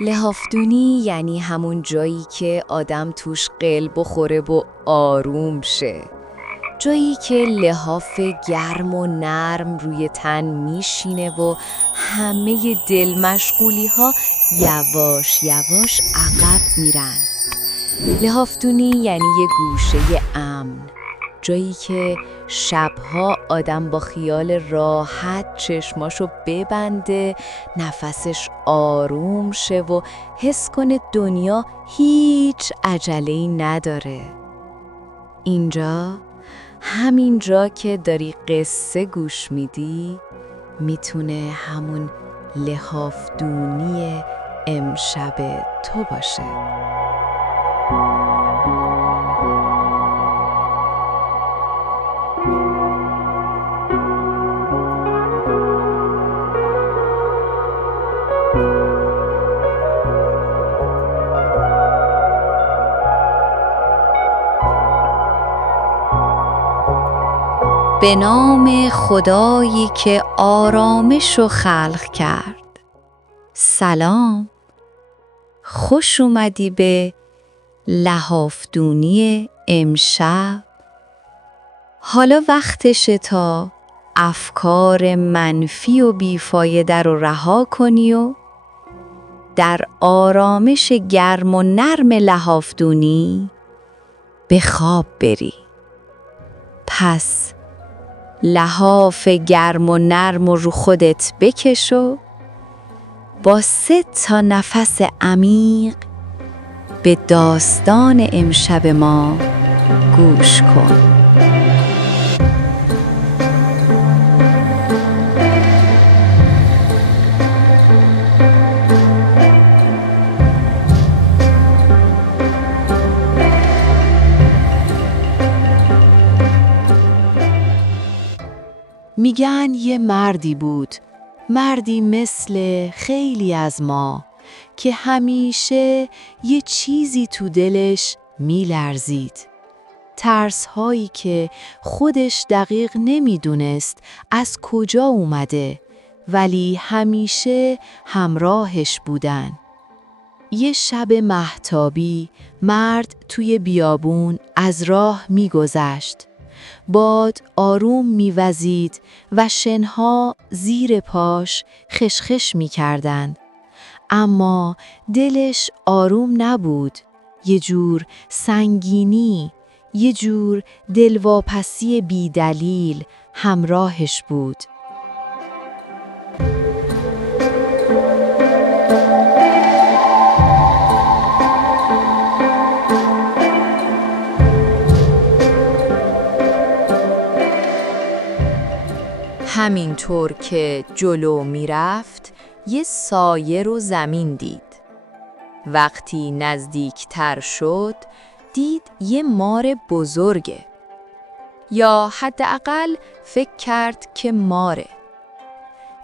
لحافدونی یعنی همون جایی که آدم توش قل بخوره و آروم شه. جایی که لحاف گرم و نرم روی تن میشینه و همه دل مشغولی ها یواش یواش عقب میرن. لحافدونی یعنی یه گوشه امن، جایی که شبها آدم با خیال راحت چشماشو ببنده، نفسش آروم شه و حس کنه دنیا هیچ عجله‌ای نداره. اینجا، همینجا که داری قصه گوش میدی، میتونه همون لحافدونی امشب تو باشه. به نام خدایی که آرامش رو خلق کرد. سلام، خوش اومدی به لحافدونی امشب. حالا وقتشه تا افکار منفی و بیفایده رو رها کنی و در آرامش گرم و نرم لحافدونی به خواب بری. پس لحاف گرم و نرم رو خودت بکش و با 3 نفس عمیق به داستان امشب ما گوش کن. میگن یه مردی بود، مردی مثل خیلی از ما، که همیشه یه چیزی تو دلش میلرزید. ترس‌هایی که خودش دقیق نمیدونست از کجا اومده، ولی همیشه همراهش بودن. یه شب مهتابی مرد توی بیابون از راه میگذشت. باد آروم میوزید و شنها زیر پاش خشخش میکردن. اما دلش آروم نبود. یه جور سنگینی، یه جور دلواپسی بی دلیل همراهش بود. همینطور که جلو میرفت، یه سایه رو زمین دید. وقتی نزدیکتر شد، دید یه مار بزرگه. یا حداقل فکر کرد که ماره.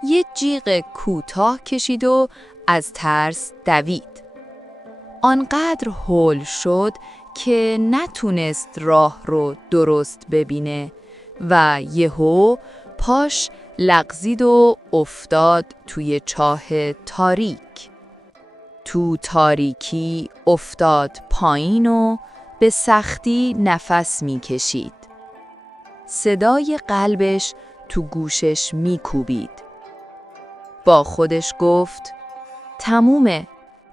یه جیغ کوتاه کشید و از ترس دوید. آنقدر هول شد که نتونست راه رو درست ببینه و یهو پاش لغزید و افتاد توی چاه تاریک. تو تاریکی افتاد پایین و به سختی نفس میکشید. صدای قلبش تو گوشش میکوبید. با خودش گفت تمومه،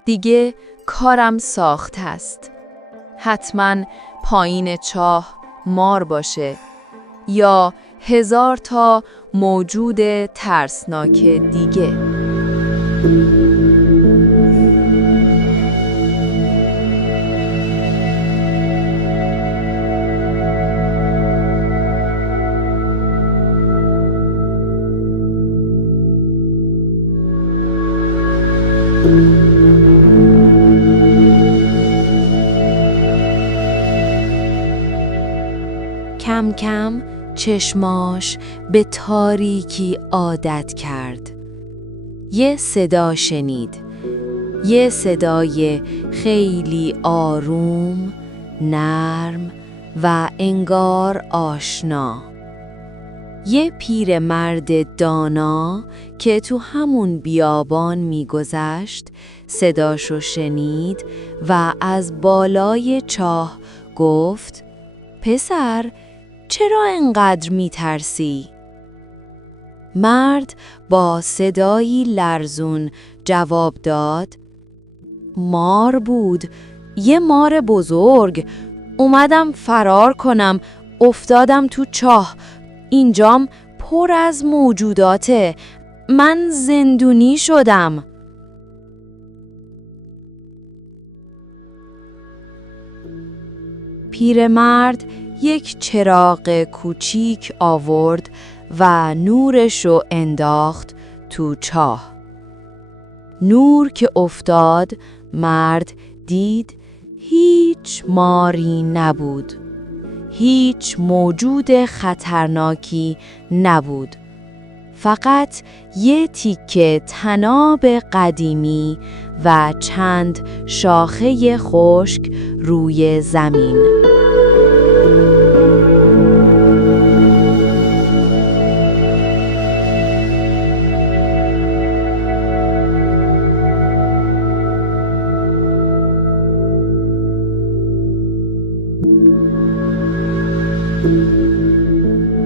دیگه کارم ساخت است. حتما پایین چاه مار باشه یا 1000 تا موجود ترسناک دیگه. کم کم چشماش به تاریکی عادت کرد. یه صدا شنید. یه صدای خیلی آروم، نرم و انگار آشنا. یه پیرمرد دانا که تو همون بیابان میگذشت صداشو شنید و از بالای چاه گفت: پسر، چرا انقدر میترسی؟ مرد با صدایی لرزون جواب داد: مار بود، یه مار بزرگ. اومدم فرار کنم، افتادم تو چاه. اینجام پر از موجوداته. من زندونی شدم. پیرمرد یک چراغ کوچیک آورد و نورشو انداخت تو چاه. نور که افتاد، مرد دید هیچ ماری نبود. هیچ موجود خطرناکی نبود. فقط یه تیکه طناب قدیمی و چند شاخه خشک روی زمین.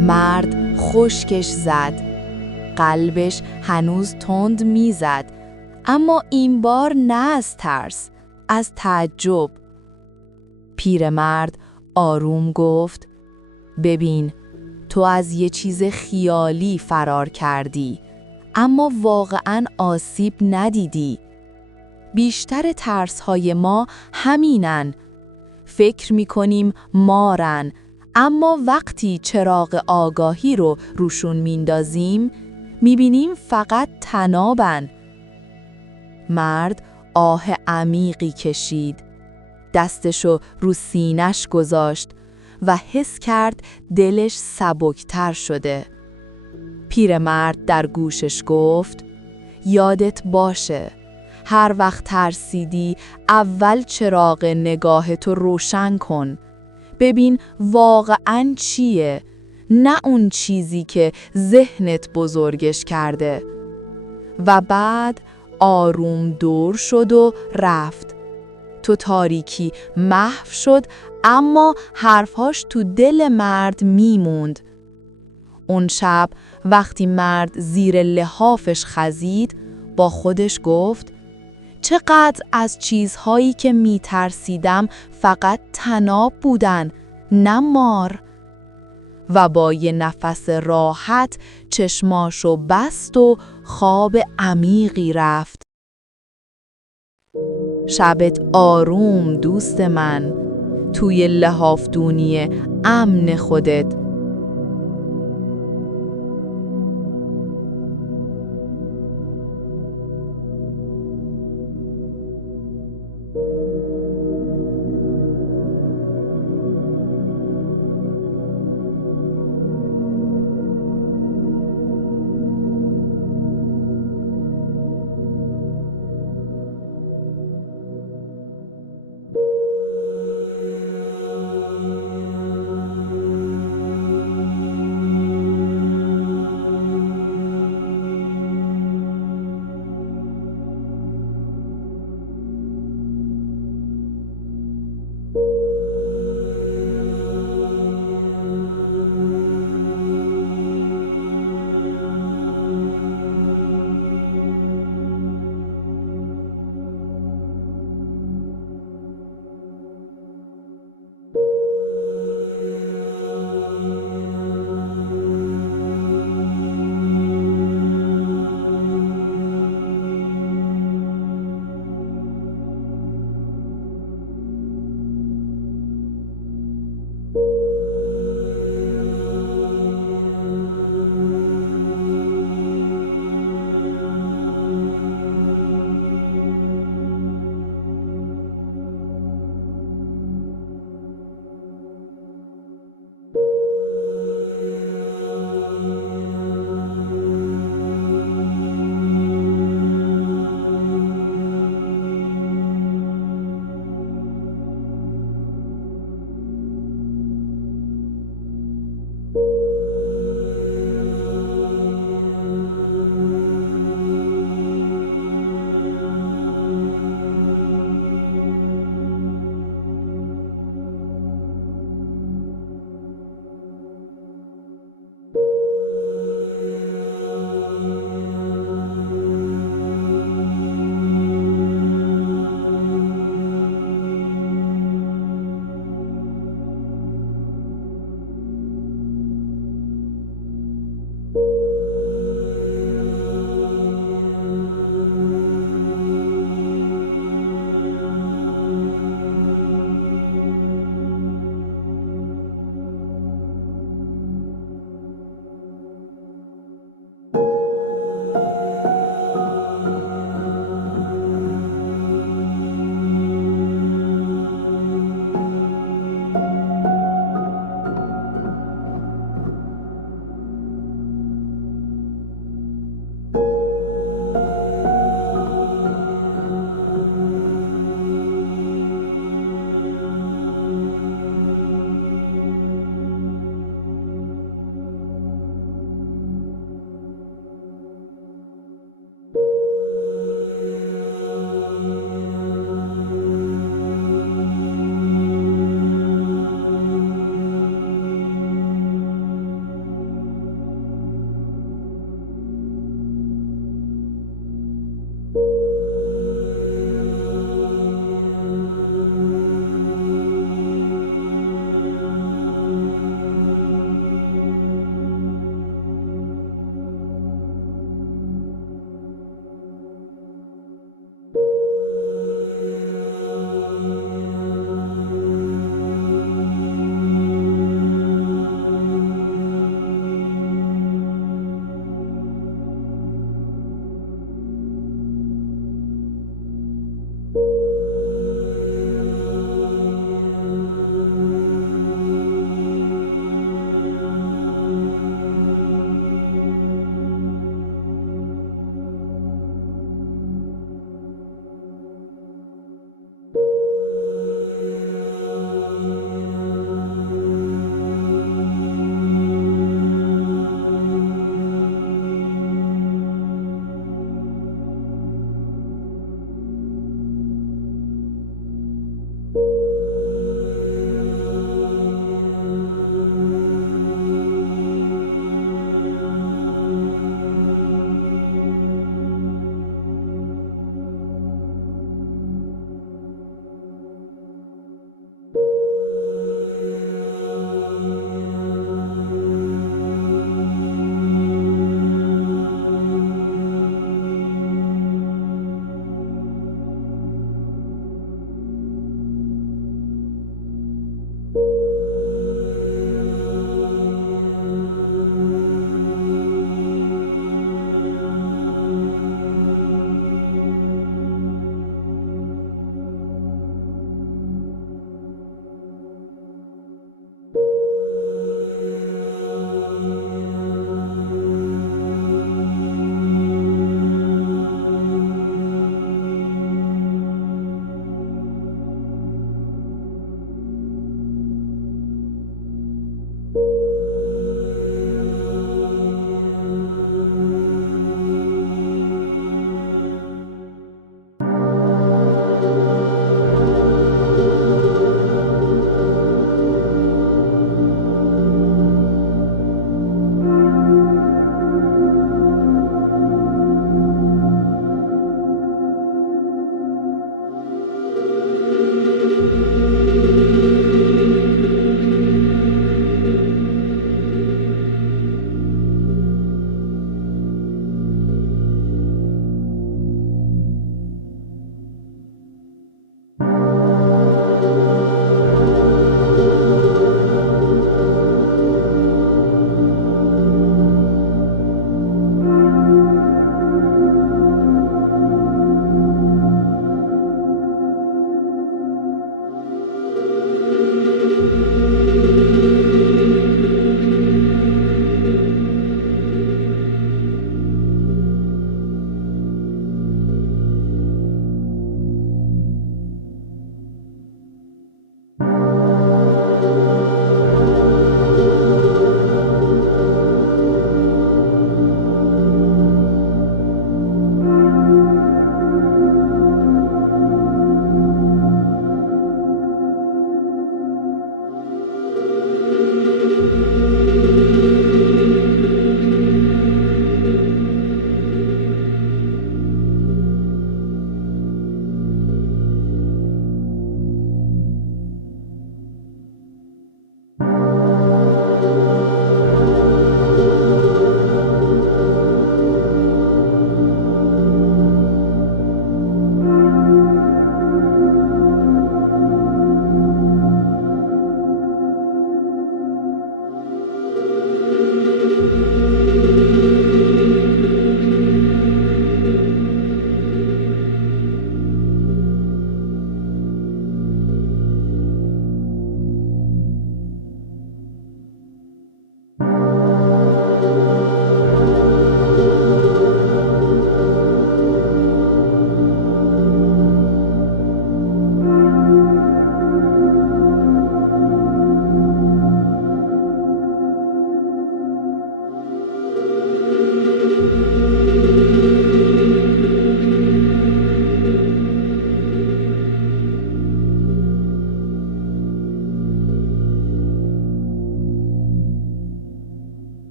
مرد خشکش زد. قلبش هنوز تند میزد، اما این بار نه از ترس، از تعجب. پیرمرد آروم گفت: ببین، تو از یه چیز خیالی فرار کردی، اما واقعاً آسیب ندیدی. بیشتر ترس‌های ما همینن. فکر می‌کنیم مارن، اما وقتی چراغ آگاهی رو روشون میندازیم، میبینیم فقط طنابن. مرد آه عمیقی کشید. دستشو رو سینش گذاشت و حس کرد دلش سبکتر شده. پیرمرد در گوشش گفت: یادت باشه، هر وقت ترسیدی اول چراغ نگاهتو روشن کن. ببین واقعاً چیه، نه اون چیزی که ذهنت بزرگش کرده. و بعد آروم دور شد و رفت. تو تاریکی محو شد، اما حرفاش تو دل مرد میموند. اون شب وقتی مرد زیر لحافش خزید، با خودش گفت: چقدر از چیزهایی که میترسیدم فقط طناب بودن، نه مار. و با یه نفس راحت چشماشو بست و خواب عمیقی رفت. شبت آروم دوست من، توی لحافدونی امن خودت.